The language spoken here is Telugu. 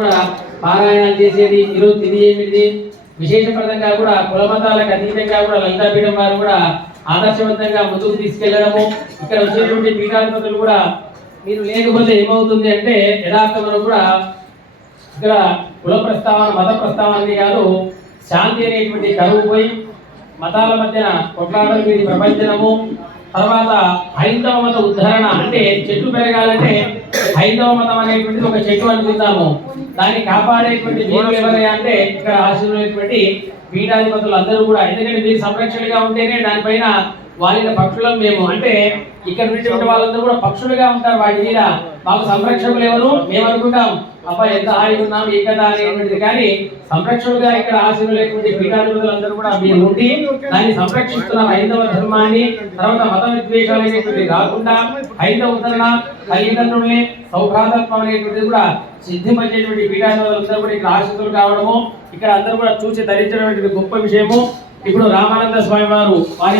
కూడా పారాయణాలు చేసేది. ఈరోజు తిది ఏమిటి విశేషప్రదంగా కూడా కులమతాలకు అతీతంగా కూడా లలితాపీఠం వారు కూడా ఆదర్శవంతంగా ముందుకు తీసుకెళ్లడము. ఇక్కడ వచ్చేటువంటి పీఠాధిపతులు కూడా మీరు లేకపోతే ఏమవుతుంది అంటే యథార్థంలో కూడా ఇక్కడ కుల ప్రస్తావన మత ప్రస్తావన కాదు, శాంతి అనేటువంటి కరువు పోయి మతాల మధ్యన కొట్లాటలు వీడి ప్రపంచనము. తర్వాత హైందవ మత ఉద్ధరణ అంటే చెట్టు పెరగాలంటే హైందవ మతం అనేటువంటిది ఒక చెట్టు అనుకుందాము. దాన్ని కాపాడేటువంటి మీరు ఎవరైనా అంటే ఇక్కడ ఆశీర్వైనటువంటి పీఠాధిపతులు అందరూ కూడా, ఎందుకంటే మీరు సంరక్షణగా ఉంటేనే దానిపైన వాళ్ళ పక్షులం మేము అంటే ఇక్కడ ఉన్నటువంటి వాళ్ళందరూ కూడా పక్షులుగా ఉంటారు. వాటి మీద మాకు సంరక్షకులు ఎవరు మేము అనుకుంటాం, అబ్బా ఎంత హాయిగా ఉన్నాం ఈ కదా అనేటువంటిది. కానీ సంరక్షకులుగా ఇక్కడ ఆశీర్వైనటువంటి పీఠాధిపతులు అందరూ కూడా మీరు ఉండి దాన్ని సంరక్షిస్తున్నారు. హైందవ ధర్మాన్ని, తర్వాత మత విద్వేషాలు అనేటువంటిది రాకుండా హైందవ ఉద్ధరణ, తల్లిదండ్రుల్ని సౌభ్రాతత్వం అనేటువంటిది కూడా సిద్ధింపచేటువంటి పీఠాధిపతులు అందరూ కూడా ఇక్కడ ఆశీస్సులు కావడము, ఇక్కడ అందరూ కూడా చూసి ధరించినటువంటి గొప్ప విషయము. ఇప్పుడు రామానంద స్వామి వారు వారి